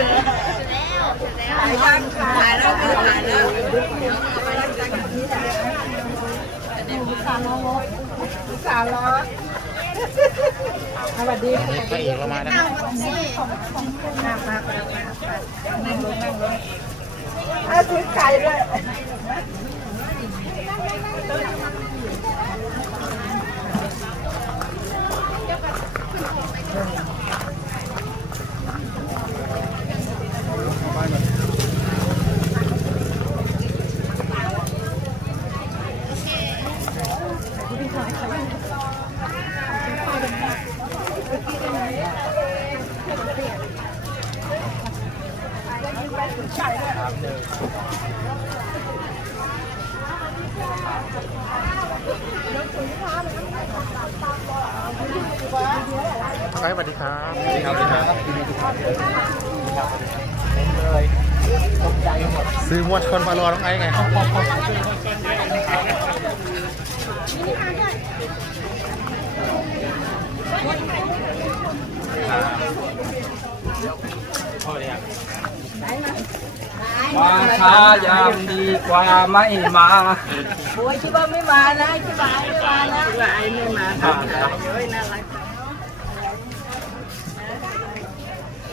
ถ่ายยังถ่ายแล้วถ่ายแล้วสามล้อสวัสดีนี่พระเอกเรามาแล้วครับนั่งมานั่งลงนั่งลงถ้าซื้อไก่ด้วย ไปสวัสดีครับสวัสดีครับสวัสดีครับซื้อมวดชนมารอน้องไอ้ไงมาช้ายามดีกว่าไม่มาโอ้ยคิดว่าไม่มานะคิดว่าไม่มานะคิดว่าไอ้ไม่มาค่ะเฮ้ยน่ารัก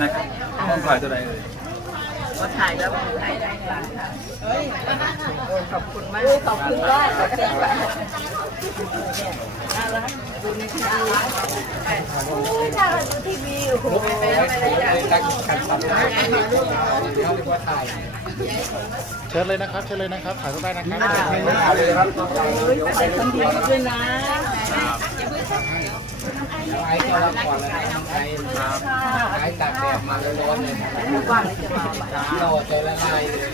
นะครับต้องถ่ายตัวใดเอ่ยก็ถ่ายแล้วถ่ายได้หลังค่ะเฮ้ยขอบคุณมากขอบคุณมากขอบคุณมากน่ารักดูนี่น่ารักโอ้ยน่ารักดูทีวีโอ้โหไปแล้วไปแล้วตั้งกันตัดได้เขาเรียกว่าถ่ายเชิญเลยนะครับเชิญเลยนะครับถ่ายรูปได้นะครับเลยครับเฮ้ยใส่คนเดียวด้วยนะ ไอ้ก็รับก่อนเลยไอ้ไอ้ตากแดดมาร้อนเลยว่างเลยจะมาบ่ายรอใจละลายเลย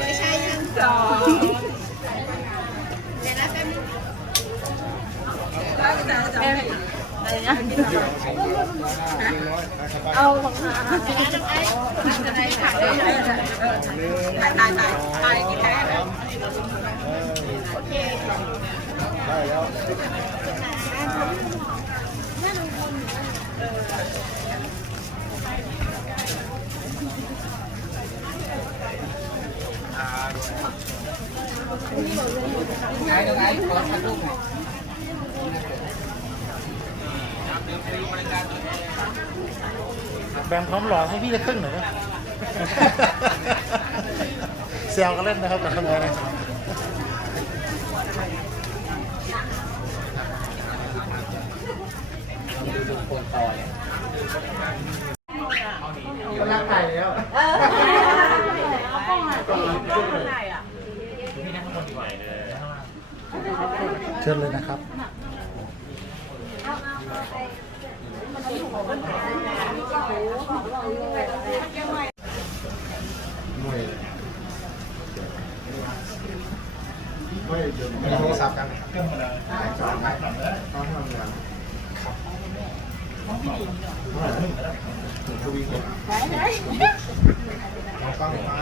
ไม่ใช่ชั้นสองอะไรนะเอาของมาถ่ายถ่ายถ่ายถ่ายถ่ายกี่แพ้แล้วโอเคไอ้ไอ้ข อถ่ายรูปหน่อยแบ่งพร้อมหล่อให้พี่ได้ครึ่งหน่อยนะเซลกันเล่นนะครับแต่ทำไงน ดูคนต่อเนี่ยก็ร่างกายแล้วเอากล้องมาสิกล้องไหนอะเชิญเลยนะครับมีโทรศัพท์กันเครื่องอะไรสองไหม ต้องทำงานทวีคนมองกล้งมา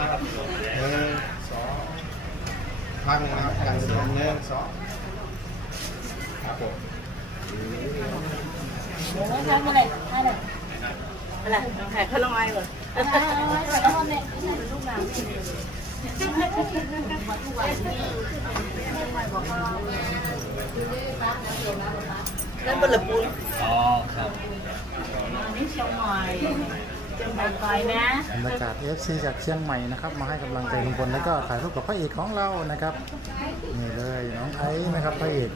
หนึ่งสองพันนะครับกันสองหนึ่งสองครับผมอะไรอะไรอะไรถ่ายเขาลงไอ้ก่อ นนั่นบนละปูนอ๋อครับนี่เชียงใหม่เชียงใหม่ไปนะบรรยากาศ FC จากเชียงใหม่นะครับมาให้กำลังใจลุงพลแล้วก็ถ่ายรูปกับพระเอกของเรานะครับนี่เลยน้องไอซ์นะครับพระเอก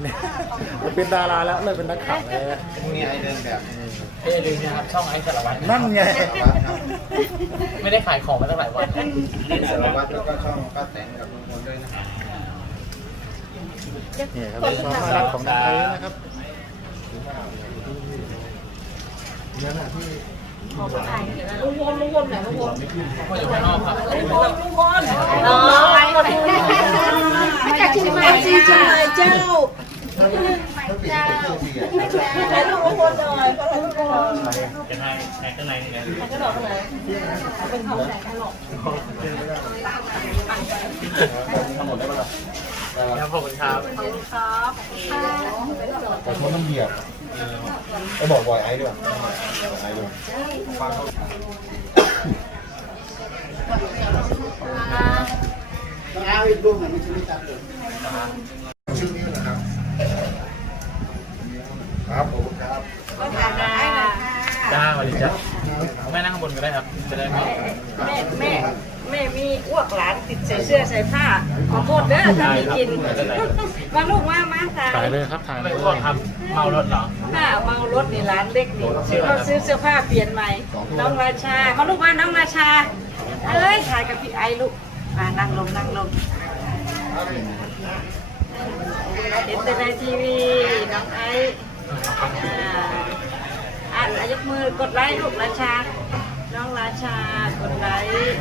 เนี่ยเป็นดาราแล้วเลยเป็นนักข่าวแล้วพรุ่งนี้ไอ้เดินแบบเอ้ดึงนะครับช่องไอ้สารวัตรนั่นไงสารวัตรครับไม่ได้ขายของมาตั้งหลายวันสารวัตรแล้วก็ช่องป้าแตนกับลุงพลด้วยนะครับ นี่ครับเป็นความน่ารักของน้องไอซ์นะครับลุงวนลุงวนไหนลุงวนก็อยู่ข้างนอกครับลุงวนลุงวนอ๋อไปกับลุงวนมาจากเชียงใหม่เชียงใหม่เจ้าถ่ายรูปลุงวนหน่อยถ่ายรูปลุงวนจะให้แท็กข้างในนี่นะก็ดอกไหนเป็นของแสงตลกทำหมดได้ปะล่ะ ครับขอบคุณครับขอบคุณครับขอโทษน้ำเบียร์ไปบอกบอยไอ้ด้วยไอ้ด้วยฟังชื่อนี้นะครับ ครับขอบคุณครับก็ทานได้นะจ้าสวัสดีจ้าแม่นั่งข้างบนก็ได้ครับจะได้ไม่แม่แม่ แม่มีอ้วกหลานติดใส่เสื้อใส่ผ้าขอโทษเด้อถ้ามีกินมาลูกมามาค่ะถ่ายเลยครับถ่ายเลไม่ยอ้วกครับ เมารถเหรอถ้าเมารถในร้านเล็กนี่เขาซื้อเสื้อผ้าเปลี่ยนใหม่ น้องราชามาลูกมาน้องราชา เอ้ยถ่ายกับพี่ไอ้ลูกมานั่งลงนั่งลงเห็นแต่ในทีวีน้องไอ้อ่าอ่านยกมือกดไลค์ลูกราชา น้องราชากดไลค์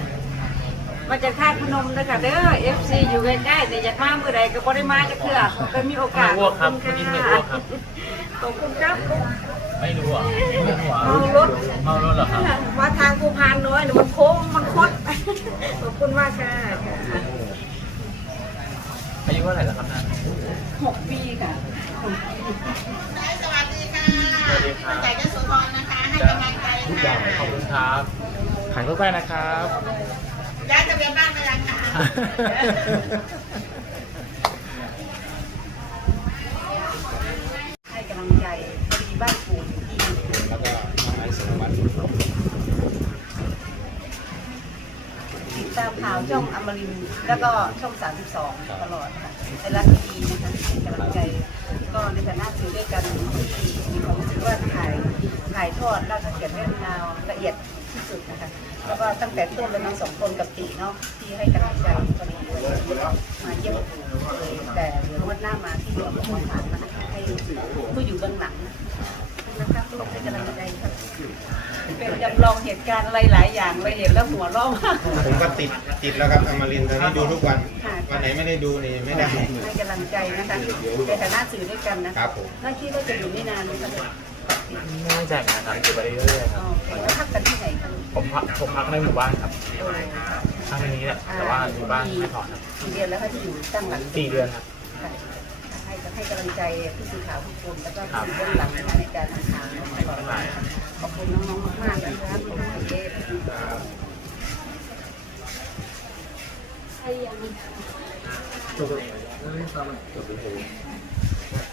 มาจากท่าตุพนมนะคะเด้อ FC อยู่ใกล้ๆแต่อยากมาเมื่อใดก็บ่ได้มาจะเถื่อก็มีโอกาสไม่อ้วกครับขอวันนี้ณไม่ค่ะอ้วกครับขอบคุณครับไม่รู้อะไม่หัวเมารถเมารถเหรอครับมาทางภูพานน้อยเดี๋ยวมันโค้งมันคดขอบคุณมากค่ะอายุเท่าไหร่แล้วครับนั่นหกปีค่ะสวัสดีค่ะสวัสดีครับใจกสุพรนะคะให้กำลังใจทุกอย่างค่ะขอบคุณครับถ่ายใกล้ๆนะครับ ย้ายทะเบียนบ้านมายังค่ะให้กำลังใจพอดีบ้านปู่อยู่ที่แล้วก็น้องไอ้สวัสดิ์ติดตามข่าวช่องอมรินทร์แล้วก็ช่อง 32 ตลอดค่ะไทยรัฐทีวีนะคะให้กำลังใจ ก็ในฐานะสื่อด้วยกันที่มีความรู้สึกว่าถ่ายถ่ายทอดแล้วก็เขียนเรื่องราวละเอียด ที่สุดนะคะ แล้วก็ตั้งแต่ต้นเลยน้องสองคนกับตีเนาะที่ให้กำลังใจพอดีเลยมาเยี่ยมเลยแต่เดี๋ยววันหน้ามาที่เดี๋ยวผมผ่านมาให้ผู้อยู่เบื้องหลังนะครับทุกคนให้กำลังใจครับเป็นจำลองเหตุการณ์อะไรหลายอย่างเลยเห็นแล้วหัวเร้องผมก็ติดติดแล้วครับอมรินทร์ตอนนี้ดูทุกวันค่ะวันไหนไม่ได้ดูนี่ไม่ได้ให้กำลังใจนะคะในฐานะสื่อด้วยกันนะครับผมหน้าที่ก็จะอยู่ไม่นานเลยค่ะ ไม่แน่ใจเหมือนกันครับอยู่ไปเรื่อยๆครับอ๋อแล้วพักกันที่ไหนกันผมพักผมพักในหมู่บ้านครับพักในนี้แหละแต่ว่าอยู่บ้านไม่ถอนครับกี่เดือนแล้วคะที่อยู่ตั้งหลักสี่เดือนครับค่ะให้ให้กำลังใจผู้สื่อข่าวทุกคนแล้วก็ผู้สื่อเบื้องหลังนะคะในการทำข่าวตลอดมาขอบคุณน้องๆมากๆนะครับคุณเอฟ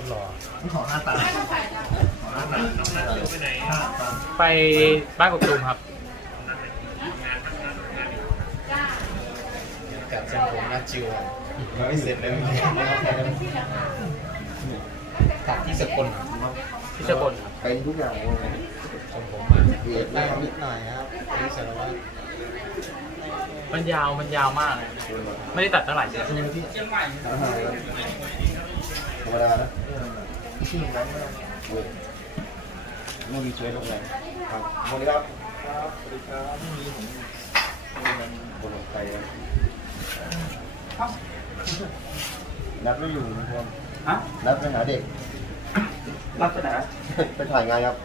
มที่เล่นนั่นหน้าใสมากก็หล่อไปบ้านกบตูมครับกับเส้นผมน่าจิวเราไม่เสร็จเลยตัดที่สกลที่สกลครับเป็นทุกอย่างเลยของผมมาเบียดได้นิดหน่อยครับนี่สารวัตรมันยาวมันยาวมากเลยไม่ได้ตัดเท่าไหร่ใช่ไหมธ รรมดานะชื่อร้านเว้ยนู่นมีเชื้อลงไหนครับสวัสดีครับครับสวัสดีครับคนหลงไปนัดไม่อยู่ทุกคนฮะนัดไปหาเด็กรับไปไหนไปถ่ายงานครับ